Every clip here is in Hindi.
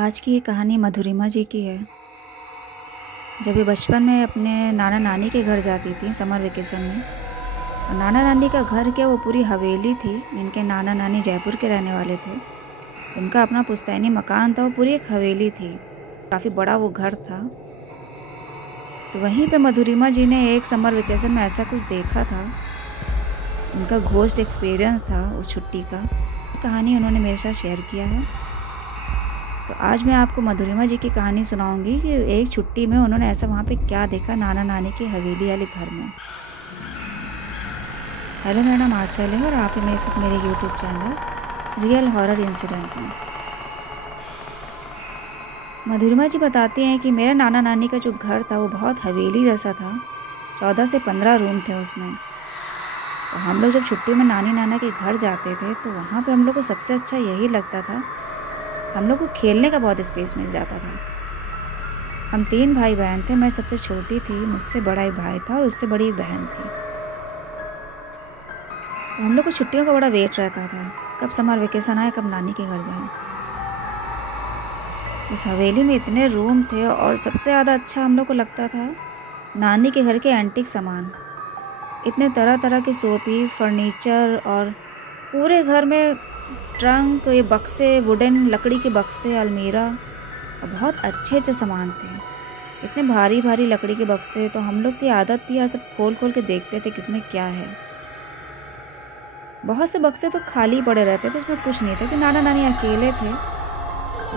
आज की ये कहानी मधुरिमा जी की है। जब ये बचपन में अपने नाना नानी के घर जाती थी समर वेकेशन में, और नाना नानी का घर क्या वो पूरी हवेली थी। इनके नाना नानी जयपुर के रहने वाले थे। उनका अपना पुश्तैनी मकान था, वो पूरी एक हवेली थी, काफ़ी बड़ा वो घर था। तो वहीं पे मधुरिमा जी ने एक समर वेकेशन में ऐसा कुछ देखा था, उनका घोस्ट एक्सपीरियंस था उस छुट्टी का। कहानी उन्होंने मेरे साथ शेयर किया है। तो आज मैं आपको मधुरिमा जी की कहानी सुनाऊंगी कि एक छुट्टी में उन्होंने ऐसा वहाँ पे क्या देखा नाना नानी के हवेली वाले घर में। हेलो, मेरा नाम आंचल है और आप मेरे साथ मेरे YouTube channel real horror incident में। मधुरिमा जी बताती हैं कि मेरा नाना नानी का जो घर था वो बहुत हवेली जैसा था। 14 से 15 रूम थे उसमें। तो हम लोग जब छुट्टी में नानी नाना के घर जाते थे तो वहाँ पे हम लोग को सबसे अच्छा यही लगता था, हम लोग को खेलने का बहुत स्पेस मिल जाता था। हम 3 भाई बहन थे, मैं सबसे छोटी थी, मुझसे बड़ा एक भाई था और उससे बड़ी एक बहन थी। तो हम लोग को छुट्टियों का बड़ा वेट रहता था, कब समर वेकेशन आए, कब नानी के घर जाएं। उस हवेली में इतने रूम थे और सबसे ज़्यादा अच्छा हम लोग को लगता था नानी के घर के एंटीक सामान। इतने तरह तरह के शोपीस, फर्नीचर और पूरे घर में ट्रंक, ये बक्से, वुडन लकड़ी के बक्से, अलमीरा और बहुत अच्छे अच्छे सामान थे। इतने भारी भारी लकड़ी के बक्से, तो हम लोग की आदत थी यार सब खोल खोल के देखते थे किसमें क्या है। बहुत से बक्से तो खाली पड़े रहते थे, उसमें कुछ नहीं था कि नाना नानी अकेले थे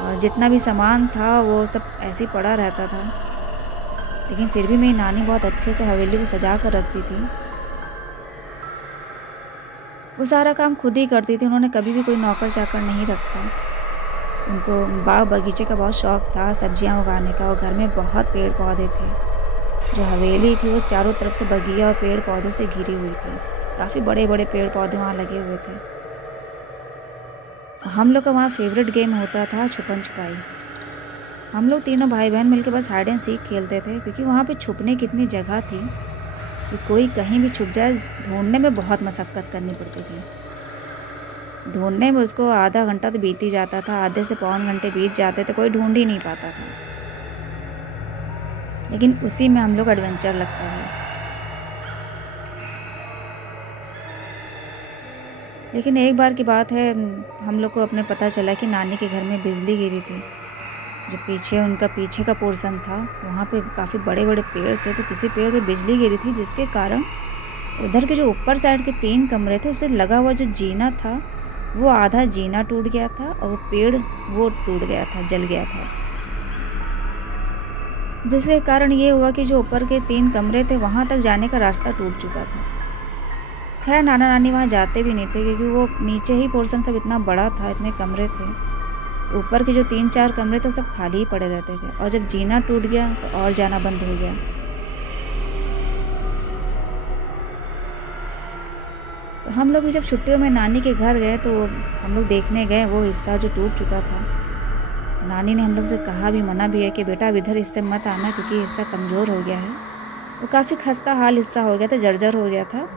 और जितना भी सामान था वो सब ऐसे ही पड़ा रहता था। लेकिन फिर भी मेरी नानी बहुत अच्छे से हवेली को सजा कर रखती थी। वो सारा काम खुद ही करती थी, उन्होंने कभी भी कोई नौकर चाकर नहीं रखा। उनको बाग बगीचे का बहुत शौक़ था, सब्जियां उगाने का, और घर में बहुत पेड़ पौधे थे। जो हवेली थी वो चारों तरफ से बगिया और पेड़ पौधे से घिरी हुई थी। काफ़ी बड़े बड़े पेड़ पौधे वहाँ लगे हुए थे। हम लोग का वहाँ फेवरेट गेम होता था छुपन छुपाई। हम लोग तीनों भाई बहन मिलकर बस हाइड एंड सीक खेलते थे, क्योंकि वहाँ पे छुपने की इतनी जगह थी कि कोई कहीं भी छुप जाए, ढूंढने में बहुत मशक्क़त करनी पड़ती थी। ढूंढने में उसको आधा घंटा तो बीत ही जाता था, आधे से पौन घंटे बीत जाते थे, कोई ढूंढ ही नहीं पाता था। लेकिन उसी में हम लोग एडवेंचर लगता है। लेकिन एक बार की बात है, हम लोग को अपने पता चला कि नानी के घर में बिजली गिरी थी। जो पीछे उनका पीछे का पोर्शन था वहाँ पे काफ़ी बड़े बड़े पेड़ थे, तो किसी पेड़ पे बिजली गिरी थी, जिसके कारण उधर के जो ऊपर साइड के 3 कमरे थे उससे लगा हुआ जो जीना था वो आधा जीना टूट गया था और वो पेड़ वो टूट गया था, जल गया था। जिसके कारण ये हुआ कि जो ऊपर के 3 कमरे थे वहाँ तक जाने का रास्ता टूट चुका था। खैर नाना नानी वहाँ जाते भी नहीं थे, क्योंकि वो नीचे ही पोर्शन सब इतना बड़ा था, इतने कमरे थे। ऊपर के जो 3-4 कमरे थे सब खाली ही पड़े रहते थे, और जब जीना टूट गया तो और जाना बंद हो गया। तो हम लोग भी जब छुट्टियों में नानी के घर गए तो हम लोग देखने गए वो हिस्सा जो टूट चुका था। नानी ने हम लोग से कहा भी, मना भी है कि बेटा अब इधर इससे मत आना, क्योंकि हिस्सा कमज़ोर हो गया है। वो काफ़ी खस्ता हाल हिस्सा हो गया था, जर्जर हो गया था।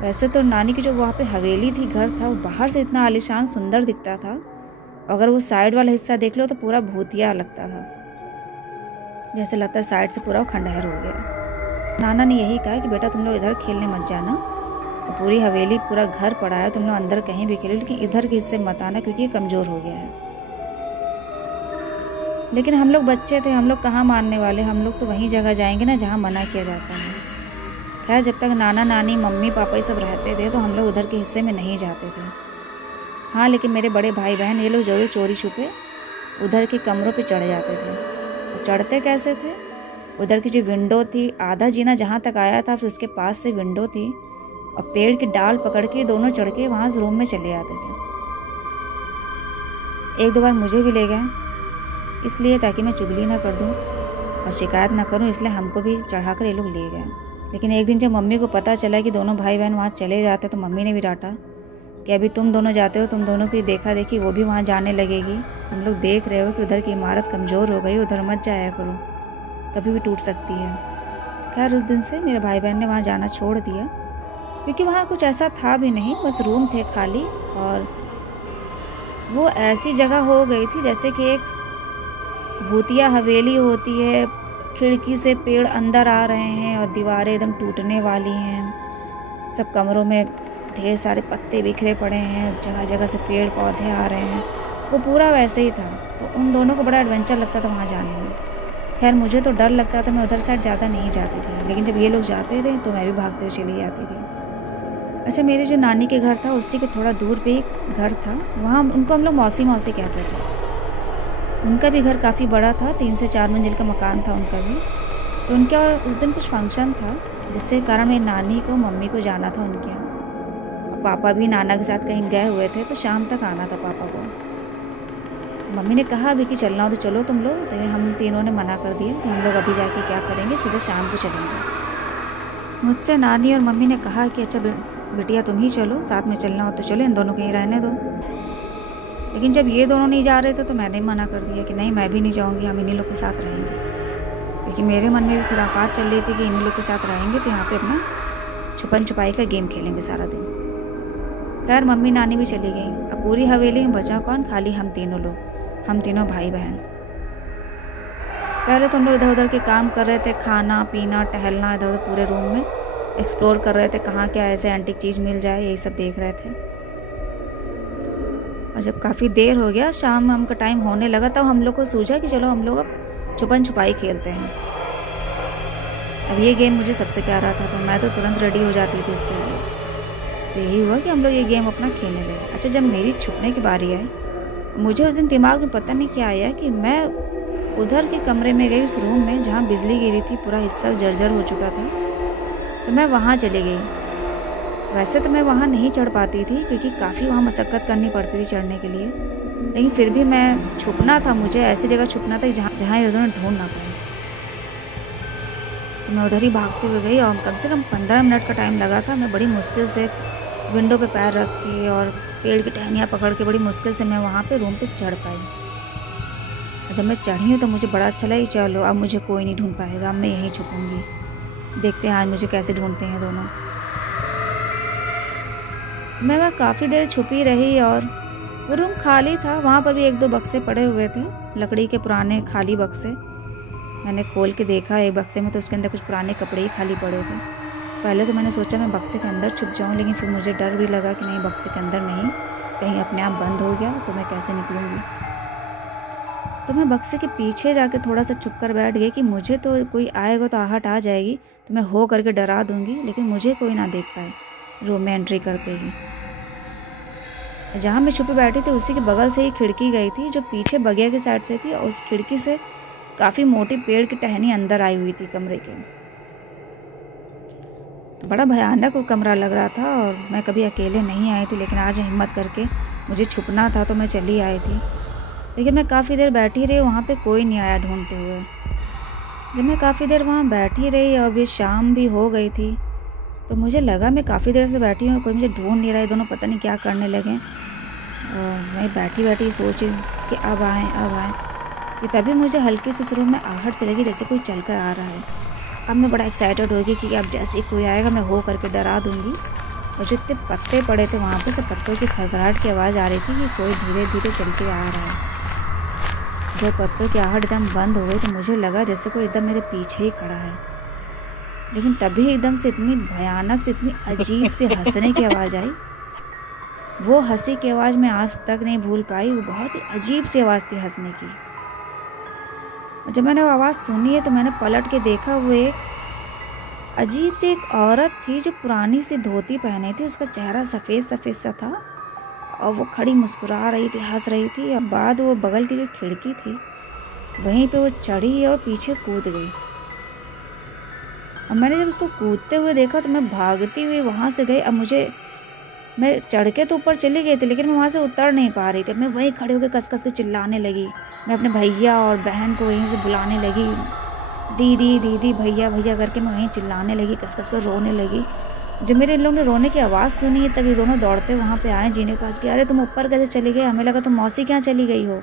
वैसे तो नानी की जो वहाँ पे हवेली थी, घर था, वो बाहर से इतना आलीशान सुंदर दिखता था, अगर वो साइड वाला हिस्सा देख लो तो पूरा भूतिया लगता था, जैसे लगता है साइड से पूरा खंडहर हो गया। नाना ने यही कहा कि बेटा तुम लोग इधर खेलने मत जाना, तो पूरी हवेली पूरा घर पड़ा है, तुम लोग अंदर कहीं भी खेलो, लेकिन इधर के हिस्से मत आना क्योंकि ये कमज़ोर हो गया है। लेकिन हम लोग बच्चे थे, हम लोग कहाँ मानने वाले, हम लोग तो वहीं जगह जाएंगे ना जहाँ मना किया जाता है। खैर जब तक नाना नानी मम्मी पापा ये सब रहते थे तो हम लोग उधर के हिस्से में नहीं जाते थे। हाँ, लेकिन मेरे बड़े भाई बहन ये लोग जरूर चोरी छुपे उधर के कमरों पे चढ़ जाते थे। तो चढ़ते कैसे थे, उधर की जो विंडो थी, आधा जीना जहाँ तक आया था, फिर उसके पास से विंडो थी, और पेड़ की डाल पकड़ के दोनों चढ़ के वहाँ से रूम में चले आते थे। 1-2 बार मुझे भी ले गए, इसलिए ताकि मैं चुगली ना कर दूँ और शिकायत ना करूँ, इसलिए हमको भी चढ़ा कर ये लोग ले गए। लेकिन एक दिन जब मम्मी को पता चला कि दोनों भाई बहन वहाँ चले जाते तो मम्मी ने भी डांटा कि अभी तुम दोनों जाते हो, तुम दोनों की देखा देखी वो भी वहाँ जाने लगेगी। हम लोग देख रहे हो कि उधर की इमारत कमज़ोर हो गई, उधर मत जाया करो, कभी भी टूट सकती है। तो खैर उस दिन से मेरे भाई बहन ने वहाँ जाना छोड़ दिया, क्योंकि वहाँ कुछ ऐसा था भी नहीं, बस रूम थे खाली, और वो ऐसी जगह हो गई थी जैसे कि एक भूतिया हवेली होती है, खिड़की से पेड़ अंदर आ रहे हैं और दीवारें एकदम टूटने वाली हैं। सब कमरों में ढेर सारे पत्ते बिखरे पड़े हैं, जगह जगह से पेड़ पौधे आ रहे हैं। वो पूरा वैसे ही था। तो उन दोनों को बड़ा एडवेंचर लगता था वहाँ जाने में। खैर मुझे तो डर लगता था, मैं उधर साइड ज़्यादा नहीं जाती थी, लेकिन जब ये लोग जाते थे तो मैं भी भागते हुए चली जाती थी। अच्छा, मेरे जो नानी के घर था उसी के थोड़ा दूर पे एक घर था, वहाँ उनको हम लोग मौसी मौसी कहते थे। उनका भी घर काफ़ी बड़ा था, 3 से 4 मंजिल का मकान था उनका भी। तो उनका उस दिन कुछ फंक्शन था, जिसके कारण मेरी नानी को मम्मी को जाना था उनके यहाँ। पापा भी नाना के साथ कहीं गए हुए थे, तो शाम तक आना था पापा को। मम्मी ने कहा अभी कि चलना हो तो चलो तुम लोग, तो हम तीनों ने मना कर दिया कि हम लोग अभी जाके क्या करेंगे, सीधे शाम को चलेंगे। मुझसे नानी और मम्मी ने कहा कि अच्छा बिटिया तुम ही चलो, साथ में चलना हो तो चलो, इन दोनों को ही रहने दो। लेकिन जब ये दोनों नहीं जा रहे थे तो मैंने मना कर दिया कि नहीं, मैं भी नहीं जाऊँगी, हम इन्हीं लोग के साथ रहेंगे। लेकिन मेरे मन में भी खुराफात चल रही थी कि इन्हीं लोग के साथ रहेंगे तो यहाँ पर अपना छुपन छुपाई का गेम खेलेंगे सारा दिन। खैर मम्मी नानी भी चली गई। अब पूरी हवेली में बचा कौन, खाली हम तीनों लोग, हम तीनों भाई बहन। पहले तो हम लोग इधर उधर के काम कर रहे थे, खाना पीना टहलना, इधर उधर पूरे रूम में एक्सप्लोर कर रहे थे, कहाँ क्या ऐसे एंटीक चीज़ मिल जाए, यही सब देख रहे थे। और जब काफ़ी देर हो गया, शाम का टाइम होने लगा, तब हम लोग को सूझा कि चलो हम लोग अब छुपन छुपाई खेलते हैं। अब ये गेम मुझे सबसे प्यारा था, तो मैं तो तुरंत रेडी हो जाती थी इसके लिए। तो यही हुआ कि हम लोग ये गेम अपना खेलने लगे। अच्छा, जब मेरी छुपने की बारी आई, मुझे उस दिन दिमाग में पता नहीं क्या आया कि मैं उधर के कमरे में गई, उस रूम में जहाँ बिजली गिरी थी, पूरा हिस्सा जर्जर हो चुका था, तो मैं वहाँ चली गई। वैसे तो मैं वहाँ नहीं चढ़ पाती थी क्योंकि काफ़ी वहाँ मशक्क़त करनी पड़ती थी चढ़ने के लिए, लेकिन फिर भी मैं छुपना था, मुझे ऐसी जगह छुपना था जहाँ ये दोनों ढूंढ ना पाए। तो मैं उधर ही भागते हुए गई और कम से कम 15 मिनट का टाइम लगा था। मैं बड़ी मुश्किल से विंडो पे पैर रख के और पेड़ की टहनियाँ पकड़ के बड़ी मुश्किल से मैं वहाँ पे रूम पे चढ़ पाई। और जब मैं चढ़ी हूँ तो मुझे बड़ा अच्छा लगा, चलो अब मुझे कोई नहीं ढूंढ पाएगा, अब मैं यहीं छुपूंगी, देखते हैं आज मुझे कैसे ढूंढते हैं दोनों। मैं वहाँ काफ़ी देर छुपी रही और वो रूम खाली था। वहाँ पर भी 1-2 बक्से पड़े हुए थे, लकड़ी के पुराने खाली बक्से। मैंने खोल के देखा एक बक्से में, तो उसके अंदर कुछ पुराने कपड़े ही खाली पड़े थे। पहले तो मैंने सोचा मैं बक्से के अंदर छुप जाऊं, लेकिन फिर मुझे डर भी लगा कि नहीं, बक्से के अंदर नहीं, कहीं अपने आप बंद हो गया तो मैं कैसे निकलूंगी। तो मैं बक्से के पीछे जाके थोड़ा सा छुप कर बैठ गई कि मुझे तो कोई आएगा तो आहट आ जाएगी, तो मैं हो करके डरा दूंगी, लेकिन मुझे कोई ना देख पाए रूम में एंट्री करते ही। जहाँ मैं छुपे बैठी थी उसी के बगल से ही खिड़की गई थी, जो पीछे बगिया की साइड से थी, और उस खिड़की से काफ़ी मोटी पेड़ की टहनी अंदर आई हुई थी कमरे के। तो बड़ा भयानक वो कमरा लग रहा था और मैं कभी अकेले नहीं आई थी, लेकिन आज हिम्मत करके मुझे छुपना था तो मैं चली आई थी। लेकिन मैं काफ़ी देर बैठी रही, वहाँ पे कोई नहीं आया ढूंढते हुए। जब मैं काफ़ी देर वहाँ बैठी रही और अभी शाम भी हो गई थी, तो मुझे लगा मैं काफ़ी देर से बैठी हूँ, कोई मुझे ढूंढ नहीं रहा है, दोनों पता नहीं क्या करने लगे। और मैं बैठी बैठी सोची कि अब आएँ अब आएँ, कि तभी मुझे हल्की से उस रूम में आहट से लगी जैसे कोई चल कर आ रहा है। अब मैं बड़ा एक्साइटेड हो गई कि अब जैसे ही कोई आएगा मैं हो करके डरा दूँगी। और जितने पत्ते पड़े थे वहाँ पे, सब पत्तों की खड़खड़ाहट की आवाज़ आ रही थी कि कोई धीरे धीरे चल के आ रहा है। जब पत्तों की आहट एकदम बंद हो गई तो मुझे लगा जैसे कोई एकदम मेरे पीछे ही खड़ा है। लेकिन तभी एकदम से इतनी भयानक से, इतनी अजीब से हंसने की आवाज़ आई। वो हंसी की आवाज़ मैं आज तक नहीं भूल पाई। वो बहुत ही अजीब सी आवाज़ थी हंसने की। जब मैंने वो आवाज़ सुनी है तो मैंने पलट के देखा, वो एक अजीब सी एक औरत थी जो पुरानी सी धोती पहने थी। उसका चेहरा सफ़ेद सफ़ेद सा था और वो खड़ी मुस्कुरा रही थी, हंस रही थी। और बाद वो बगल की जो खिड़की थी वहीं पे वो चढ़ी और पीछे कूद गई। और मैंने जब उसको कूदते हुए देखा तो मैं भागती हुई वहाँ से गई। अब मैं चढ़ के तो ऊपर चली गई थी, लेकिन मैं वहाँ से उतर नहीं पा रही थी। मैं वहीं खड़े होकर कस कस के चिल्लाने लगी। मैं अपने भैया और बहन को वहीं से बुलाने लगी, दीदी दीदी भैया भैया करके मैं वहीं चिल्लाने लगी, कस कस कर रोने लगी। जब मेरे इन लोगों ने रोने की आवाज़ सुनी तब ये दोनों दौड़ते वहाँ पे आए जीने के पास कि अरे तुम ऊपर कैसे चली गई? हमें लगा तुम मौसी क्या चली गई हो,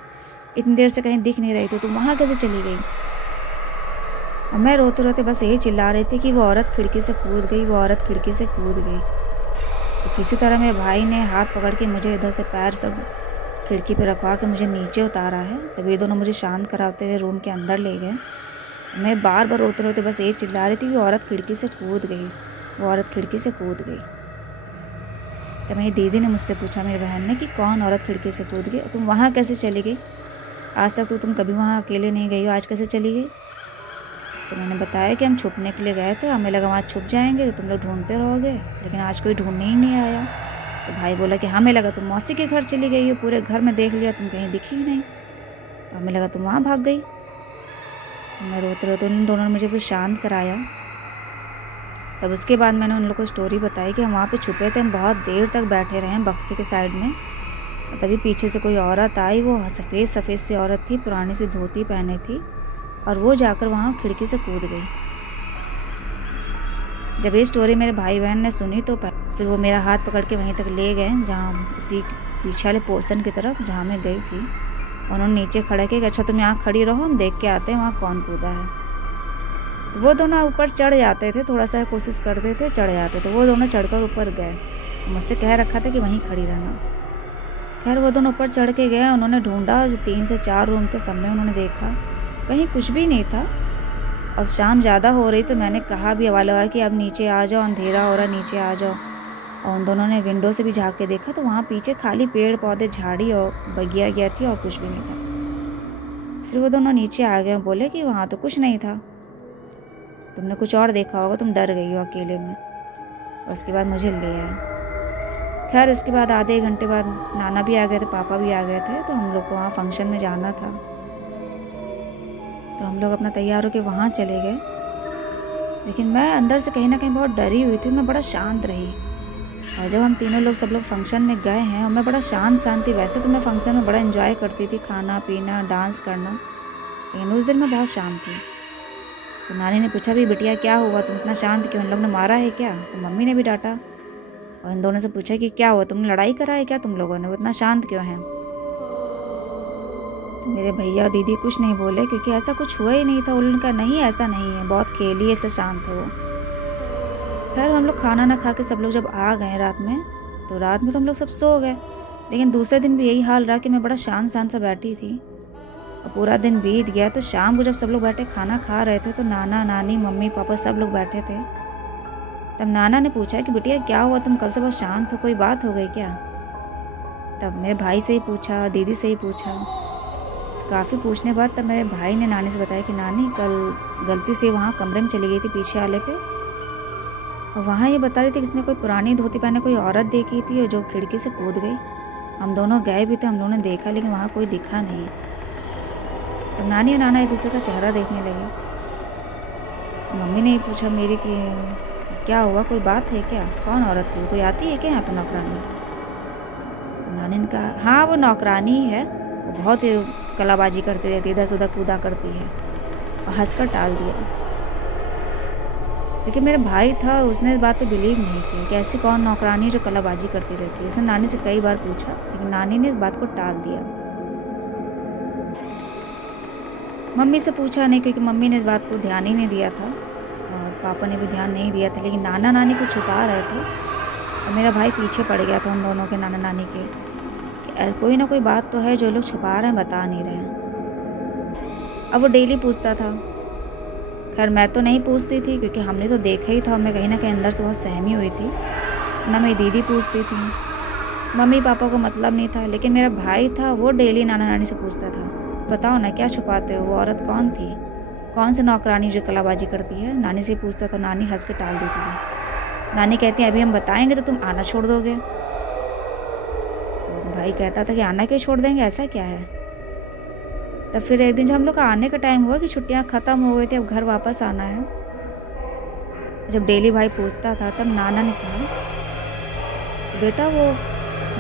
इतनी देर से कहीं दिख नहीं रही थी, तुम वहाँ कैसे चली गई? और मैं रोते रोते बस यही चिल्ला रही थी कि वो औरत खिड़की से कूद गई, वो औरत खिड़की से कूद गई। तो किसी तरह मेरे भाई ने हाथ पकड़ के मुझे इधर से पैर सब खिड़की पे रखवा के मुझे नीचे उतारा है। तब ये दोनों मुझे शांत कराते हुए रूम के अंदर ले गए। मैं बार बार रोते रोते बस ये चिल्ला रही थी कि वो औरत खिड़की से कूद गई, वो औरत खिड़की से कूद गई। तो मेरी दीदी ने मुझसे पूछा, मेरी बहन ने, कि कौन औरत खिड़की से कूद गई, तुम वहाँ कैसे चली गई? आज तक तो तुम कभी वहाँ अकेले नहीं गई हो, आज कैसे चली गई? तो मैंने बताया कि हम छुपने के लिए गए थे, हमें लगा वहाँ छुप जाएंगे तो तुम लोग ढूंढते रहोगे, लेकिन आज कोई ढूंढने ही नहीं आया। तो भाई बोला कि हमें लगा तुम मौसी के घर चली गई हो, पूरे घर में देख लिया, तुम कहीं दिखी ही नहीं, तो हमें लगा तुम वहाँ भाग गई। तो मैं रोते रोते उन दोनों ने मुझे फिर शांत कराया। तब उसके बाद मैंने उन लोगों को स्टोरी बताई कि हम वहाँ पे छुपे थे, हम बहुत देर तक बैठे रहे हैं बक्से के साइड में। तभी पीछे से कोई औरत आई, वो सफ़ेद सफ़ेद सी औरत थी, पुरानी सी धोती पहने थी, और वो जाकर वहाँ खिड़की से कूद गई। जब ये स्टोरी मेरे भाई बहन ने सुनी तो फिर वो मेरा हाथ पकड़ के वहीं तक ले गए, जहाँ उसी पीछे वाले पोर्शन की तरफ जहाँ मैं गई थी। उन्होंने नीचे खड़ा किया कि अच्छा तुम यहाँ खड़ी रहो, हम देख के आते हैं वहाँ कौन कूदा है। तो वो दोनों ऊपर चढ़ जाते थे, थोड़ा सा कोशिश करते थे, चढ़ जाते थे। वो दोनों चढ़कर ऊपर गए, तो मुझसे कह रखा था कि वहीं खड़ी रहना। खैर वो दोनों ऊपर चढ़ के गए, उन्होंने ढूंढा, जो 3 से 4 रूम थे सब में उन्होंने देखा, कहीं कुछ भी नहीं था। अब शाम ज़्यादा हो रही तो मैंने कहा भी आवाज़ लगा कि अब नीचे आ जाओ, अंधेरा हो रहा, नीचे आ जाओ। और उन दोनों ने विंडो से भी झाँक के देखा तो वहाँ पीछे खाली पेड़ पौधे, झाड़ी और बगिया गया थी, और कुछ भी नहीं था। फिर वो दोनों नीचे आ गए, बोले कि वहाँ तो कुछ नहीं था, तुमने कुछ और देखा होगा, तुम डर गई हो अकेले में। और उसके बाद मुझे ले आए। खैर उसके बाद आधे 1 घंटे बाद नाना भी आ गए थे, पापा भी आ गए थे, तो हम लोग को वहाँ फंक्शन में जाना था। तो हम लोग अपना तैयार होकर वहाँ चले गए, लेकिन मैं अंदर से कहीं ना कहीं बहुत डरी हुई थी। मैं बड़ा शांत रही, और जब हम तीनों लोग सब लोग फंक्शन में गए हैं और मैं बड़ा शांत थी। वैसे तो मैं फंक्शन में बड़ा एंजॉय करती थी, खाना पीना डांस करना, लेकिन उस दिन मैं बहुत शांत थी। तो नानी ने पूछा, भी बिटिया क्या हुआ, तुम इतना शांत क्यों, इन लोग ने मारा है क्या? तो मम्मी ने भी डांटा, और इन दोनों से पूछा कि क्या हुआ, तुमने लड़ाई करा है क्या तुम लोगों ने, वो इतना शांत क्यों है? तो मेरे भैया दीदी कुछ नहीं बोले, क्योंकि ऐसा कुछ हुआ ही नहीं था। उनका नहीं, ऐसा नहीं है, बहुत खेली है इसलिए शांत है वो। खैर हम लोग खाना ना खा के सब लोग जब आ गए रात में, तो रात में तो हम लोग सब सो गए, लेकिन दूसरे दिन भी यही हाल रहा कि मैं बड़ा शांत सा बैठी थी। और पूरा दिन बीत गया। तो शाम को जब सब लोग बैठे खाना खा रहे थे, तो नाना नानी मम्मी पापा सब लोग बैठे थे। तब नाना ने पूछा कि बिटिया क्या हुआ, तुम कल से बहुत शांत हो, कोई बात हो गई क्या? तब मेरे भाई से ही पूछा, दीदी से ही पूछा, काफ़ी पूछने बाद तब मेरे भाई ने नानी से बताया कि नानी कल गलती से वहाँ कमरे में चली गई थी पीछे वाले पे, और वहाँ ये बता रही थी कि इसने कोई पुरानी धोती पहने कोई औरत देखी थी और जो खिड़की से कूद गई। हम दोनों गए भी थे, हम लोगों ने देखा, लेकिन वहाँ कोई दिखा नहीं। तब नानी और नाना एक दूसरे का चेहरा देखने लगे। तो मम्मी ने पूछा मेरी कि क्या हुआ, कोई बात है क्या, कौन औरत थी, कोई आती है क्या यहाँ पर नौकरानी? तो नानी ने कहा हाँ वो नौकरानी ही है, वो बहुत कलाबाजी करती रहती है, इधर से उधर कूदा करती है, और हंसकर टाल दिया। लेकिन मेरा भाई था, उसने इस बात पे बिलीव नहीं किया कि ऐसी कौन नौकरानी है जो कलाबाजी करती रहती है। उसने नानी से कई बार पूछा, लेकिन नानी ने इस बात को टाल दिया। मम्मी से पूछा नहीं, क्योंकि मम्मी ने इस बात को ध्यान ही नहीं दिया था, और पापा ने भी ध्यान नहीं दिया था, लेकिन नाना नानी को छुपा रहे थे। और मेरा भाई पीछे पड़ गया था उन दोनों के, नाना नानी के, कि कोई ना कोई बात तो है जो लोग छुपा रहे हैं, बता नहीं रहे हैं। अब वो डेली पूछता था। खैर मैं तो नहीं पूछती थी, क्योंकि हमने तो देखा ही था, और मैं कहीं ना कहीं अंदर से बहुत सहमी हुई थी। ना मेरी दीदी पूछती थी, मम्मी पापा को मतलब नहीं था, लेकिन मेरा भाई था, वो डेली नाना नानी से पूछता था, बताओ ना क्या छुपाते हो, वो औरत कौन थी, कौन सी नौकरानी जो कलाबाजी करती है? नानी से पूछता था, नानी हंस के टाल देती थी। नानी कहती है अभी हम बताएंगे तो तुम आना छोड़ दोगे। तो भाई कहता था कि आना क्यों छोड़ देंगे, ऐसा क्या है? तब फिर एक दिन जब हम लोग का आने का टाइम हुआ कि छुट्टियां ख़त्म हो गई थी, अब घर वापस आना है, जब डेली भाई पूछता था, तब नाना ने कहा बेटा वो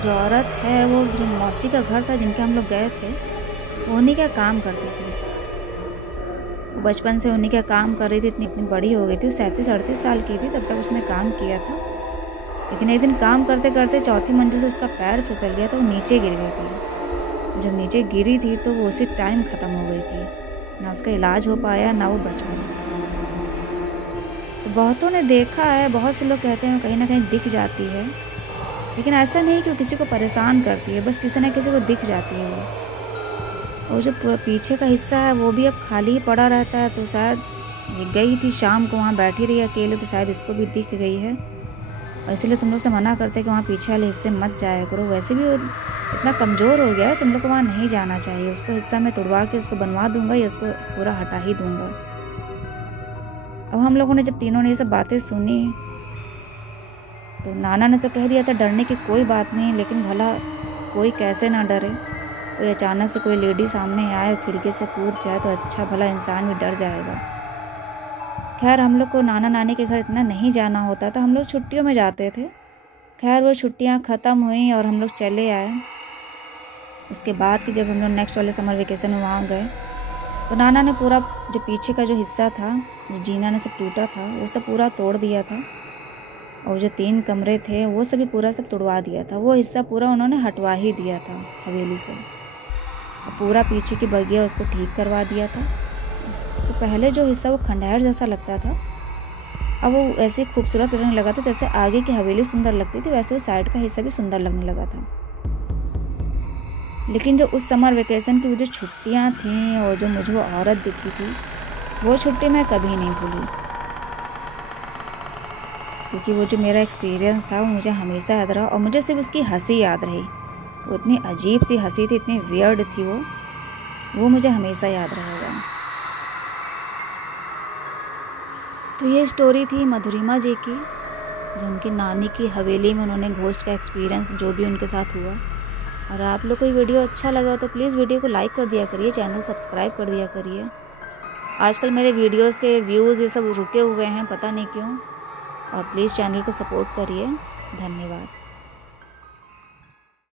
जो औरत है, वो जो मौसी का घर था जिनके हम लोग गए थे, वो उन्हीं का काम करती थी। वो बचपन से उन्हीं का काम कर रही थी, इतनी बड़ी हो गई थी, वो 37-38 साल की थी तब तक उसने काम किया था। लेकिन एक दिन काम करते करते 4थी मंजिल से उसका पैर फिसल गया, तो वो नीचे गिर गई थी। जब नीचे गिरी थी तो वो उसी टाइम ख़त्म हो गई थी, ना उसका इलाज हो पाया, ना वो बच पाई। तो बहुतों ने देखा है, बहुत से लोग कहते हैं कहीं ना कहीं दिख जाती है, लेकिन ऐसा नहीं कि वो किसी को परेशान करती है, बस किसी न किसी को दिख जाती है वो। और जो पीछे का हिस्सा है वो भी अब खाली ही पड़ा रहता है, तो शायद ये गई थी शाम को, वहाँ बैठी रही अकेले, तो शायद इसको भी दिख गई है। और इसलिए तुम लोग से मना करते हैं कि वहाँ पीछे वाले हिस्से मत जाया करो। वैसे भी वो इतना कमज़ोर हो गया है, तुम लोग को वहाँ नहीं जाना चाहिए। उसको हिस्सा में तोड़वा के उसको बनवा दूंगा या उसको पूरा हटा ही दूंगा। अब हम लोगों ने जब तीनों ने ये सब बातें सुनी तो नाना ने तो कह दिया था डरने की कोई बात नहीं, लेकिन भला कोई कैसे ना डरे। कोई अचानक से कोई लेडी सामने आए और खिड़की से कूद जाए तो अच्छा भला इंसान भी डर जाएगा। खैर हम लोग को नाना नानी के घर इतना नहीं जाना होता था, हम लोग छुट्टियों में जाते थे। खैर वो छुट्टियां ख़त्म हुई और हम लोग चले आए। उसके बाद कि जब हम लोग नेक्स्ट वाले समर वेकेशन में वहाँ गए तो नाना ने पूरा जो पीछे का जो हिस्सा था, जो जीना ने सब टूटा था, वो सब पूरा तोड़ दिया था। और जो 3 कमरे थे वो सभी पूरा सब तोड़वा दिया था। वो हिस्सा पूरा उन्होंने हटवा ही दिया था हवेली से। और पूरा पीछे की बगिया उसको ठीक करवा दिया था। तो पहले जो हिस्सा वो खंडहर जैसा लगता था, अब वो ऐसे खूबसूरत लगने लगा था। जैसे आगे की हवेली सुंदर लगती थी, वैसे वो साइड का हिस्सा भी सुंदर लगने लगा था। लेकिन जो उस समर वेकेशन की वो जो छुट्टियाँ थीं और जो मुझे वो औरत दिखी थी, वो छुट्टी मैं कभी नहीं भूली। क्योंकि वो जो मेरा एक्सपीरियंस था वो मुझे हमेशा याद रहा। और मुझे सिर्फ उसकी हंसी याद रही। वो इतनी अजीब सी हंसी थी, इतनी वियर्ड थी वो मुझे हमेशा याद रहेगा। तो ये स्टोरी थी मधुरिमा जी की, जो उनकी नानी की हवेली में उन्होंने घोस्ट का एक्सपीरियंस जो भी उनके साथ हुआ। और आप लोग को ये वीडियो अच्छा लगा तो प्लीज़ वीडियो को लाइक कर दिया करिए, चैनल सब्सक्राइब कर दिया करिए। आजकल मेरे वीडियोस के व्यूज़ ये सब रुके हुए हैं, पता नहीं क्यों। और प्लीज़ चैनल को सपोर्ट करिए। धन्यवाद।